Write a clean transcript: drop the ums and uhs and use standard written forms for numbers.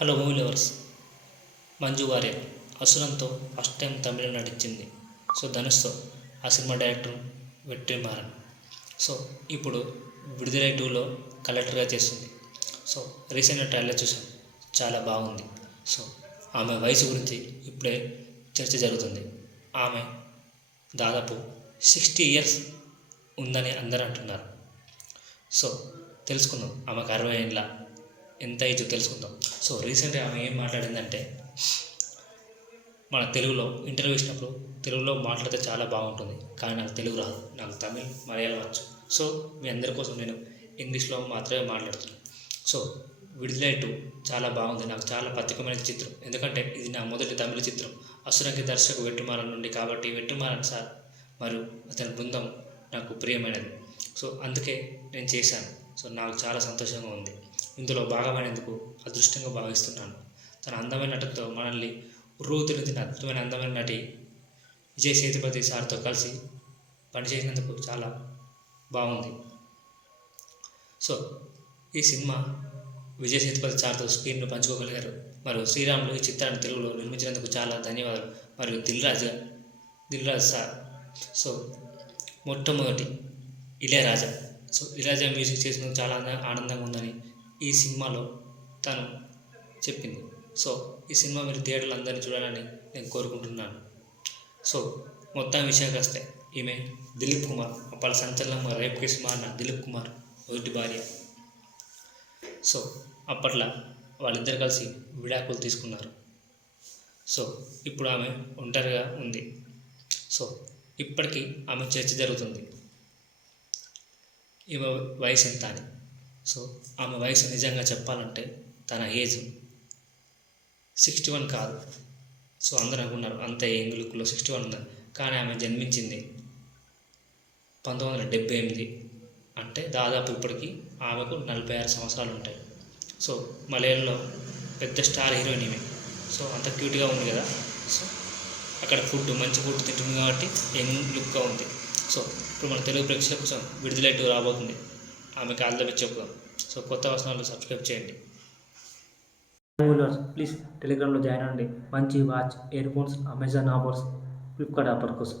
Hello movie lovers. Manju Warrier అసురంతో first time తమిళ నటించింది. సో ధనుష్తో ఆ సినిమా డైరెక్టర్ వెట్రిమారన్. సో ఇప్పుడు విడుదలై 2లో కలెక్టర్గా చేస్తుంది. సో రీసెంట్గా ట్రైలర్ చూసాం, చాలా బాగుంది. సో ఆమె వయసు గురించి ఇప్పుడే చర్చ జరుగుతుంది. ఆమె దాదాపు 60 ఇయర్స్ ఉందని అందరూ అంటున్నారు. సో తెలుసుకుందాం, ఆమెకు 60 ఏళ్ళ ఎంత ఏజో తెలుసుకుందాం. సో రీసెంట్గా ఆమె ఏం మాట్లాడిందంటే, మన తెలుగులో ఇంటర్వ్యూ ఇచ్చినప్పుడు తెలుగులో మాట్లాడితే చాలా బాగుంటుంది, కానీ నాకు తెలుగు రాదు, నాకు తమిళ్ మలయాళం వచ్చు. సో మీ అందరి కోసం నేను ఇంగ్లీష్లో మాత్రమే మాట్లాడుతున్నాను. సో విడుదలై 2 చాలా బాగుంది, నాకు చాలా ప్రత్యేకమైన చిత్రం. ఎందుకంటే ఇది నా మొదటి తమిళ చిత్రం. అసురంకి దర్శకు వెట్రిమారన్ నుండి, కాబట్టి వెట్రిమారన్ సార్ మరియు అతని బృందం నాకు ప్రియమైనది. సో అందుకే నేను చేశాను. సో నాకు చాలా సంతోషంగా ఉంది. ఇందులో భాగమైనందుకు అదృష్టంగా భావిస్తున్నాను. తన అందమైన నటనతో మనల్ని ఉర్రూతలూగిన అద్భుతమైన అందమైన నటి విజయ్ సేతుపతి సార్తో కలిసి పనిచేసినందుకు చాలా బాగుంది. సో ఈ సినిమా విజయ్ సేతుపతి సార్తో స్క్రీన్ను పంచుకోగలిగారు. మరియు శ్రీరాములు ఈ చిత్రాన్ని తెలుగులో నిర్మించినందుకు చాలా ధన్యవాదాలు. మరియు దిల్రాజు సార్. సో మొట్టమొదటి ఇళయరాజా. సో ఇళయరాజా మ్యూజిక్ చేసినందుకు చాలా ఆనందంగా ఉందని ఈ సినిమాలో తను చెప్పింది. సో ఈ సినిమా మీరు థియేటర్లు అందరినీ చూడాలని నేను కోరుకుంటున్నాను. సో మొత్తం విషయానికి వస్తే, ఈమె దిలీప్ కుమార్, అప్పల సంచలనం రేప్ కేసు మారిన దిలీప్ కుమార్ మొదటి భార్య. సో అప్పట్లో వాళ్ళిద్దరు కలిసి విడాకులు తీసుకున్నారు. సో ఇప్పుడు ఆమె ఒంటరిగా ఉంది. సో ఇప్పటికీ ఆమె చర్చ జరుగుతుంది, ఈమె వయసు ఎంత అని. సో ఆమె వయసు నిజంగా చెప్పాలంటే తన ఏజ్ 61 కాదు. సో అందరూ అనుకున్నారు అంత యంగ్ లుక్లో 61 ఉందని, కానీ ఆమె జన్మించింది 1978. అంటే దాదాపు ఇప్పటికి ఆమెకు 46 సంవత్సరాలు ఉంటాయి. సో మలయాళంలో పెద్ద స్టార్ హీరోయిన్ ఈమె. సో అంత క్యూట్గా ఉంది కదా. సో అక్కడ మంచి ఫుడ్ తింటుంది కాబట్టి యంగ్ లుక్గా ఉంది. సో ఇప్పుడు మన తెలుగు ప్రేక్షకుల కోసం విడుదలై 2 రాబోతుంది. ఆమెకు ఆల్ ద బెస్ట్ చెప్పుదాం. సో కొత్త వచనాలు సబ్స్క్రైబ్ చేయండి. ప్లీజ్ టెలిగ్రామ్లో జాయిన్ అవ్వండి. మంచి watch, ear phones, Amazon offers, Flipkart offer కోసం.